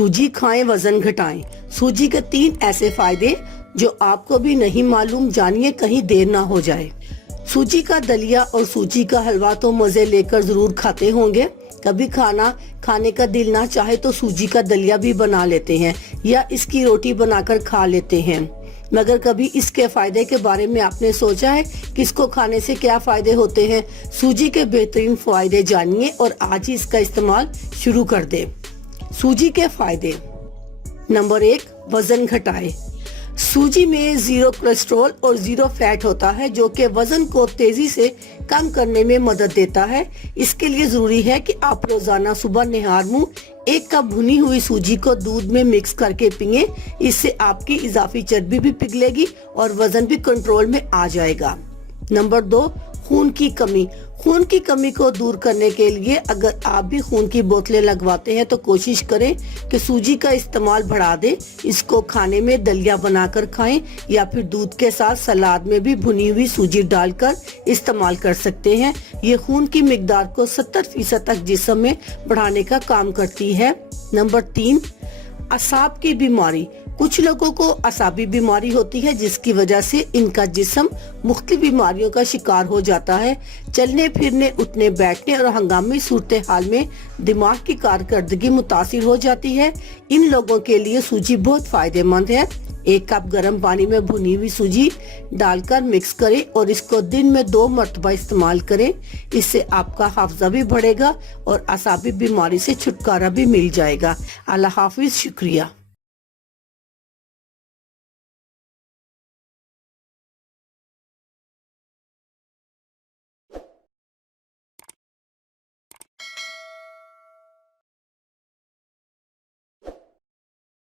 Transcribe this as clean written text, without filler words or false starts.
सूजी खाएं, वजन घटाएं। सूजी के 3 ऐसे फायदे जो आपको भी नहीं मालूम, जानिए कहीं देर ना हो जाए। सूजी का दलिया और सूजी का हलवा तो मजे लेकर जरूर खाते होंगे। कभी खाना खाने का दिल ना चाहे तो सूजी का दलिया भी बना लेते हैं या इसकी रोटी बनाकर खा लेते हैं। मगर कभी इसके फायदे के बारे में आपने सोचा है कि इसको खाने से क्या फायदे होते हैं? सूजी के बेहतरीन फायदे जानिए और आज ही इसका इस्तेमाल शुरू कर दें। सूजी के फायदे। नंबर 1, वजन घटाए। सूजी में 0 कोलेस्ट्रॉल और 0 फैट होता है जो कि वजन को तेजी से कम करने में मदद देता है। इसके लिए जरूरी है कि आप रोजाना सुबह निहार मुंह 1 कप भुनी हुई सूजी को दूध में मिक्स करके पिए। इससे आपकी इजाफी चर्बी भी पिघलेगी और वजन भी कंट्रोल में आ जाएगा। नंबर 2, खून की कमी। खून की कमी को दूर करने के लिए अगर आप भी खून की बोतलें लगवाते हैं तो कोशिश करें कि सूजी का इस्तेमाल बढ़ा दें। इसको खाने में दलिया बनाकर खाएं या फिर दूध के साथ सलाद में भी भुनी हुई सूजी डालकर इस्तेमाल कर सकते हैं। ये खून की मिकदार को 70% तक जिस्म में बढ़ाने का काम करती है। नंबर 3, असाब की बीमारी। कुछ लोगों को असाबी बीमारी होती है जिसकी वजह से इनका जिस्म मुख्तलिफ बीमारियों का शिकार हो जाता है। चलने फिरने, उठने बैठने और हंगामी सूरत हाल में दिमाग की कारकर्दगी मुतासिर हो जाती है। इन लोगों के लिए सूजी बहुत फायदेमंद है। 1 कप गर्म पानी में भुनी हुई सूजी डालकर मिक्स करें और इसको दिन में 2 मरतबा इस्तेमाल करें। इससे आपका हाफजा भी बढ़ेगा और असाबी बीमारी से छुटकारा भी मिल जाएगा। अल्लाह हाफिज, शुक्रिया।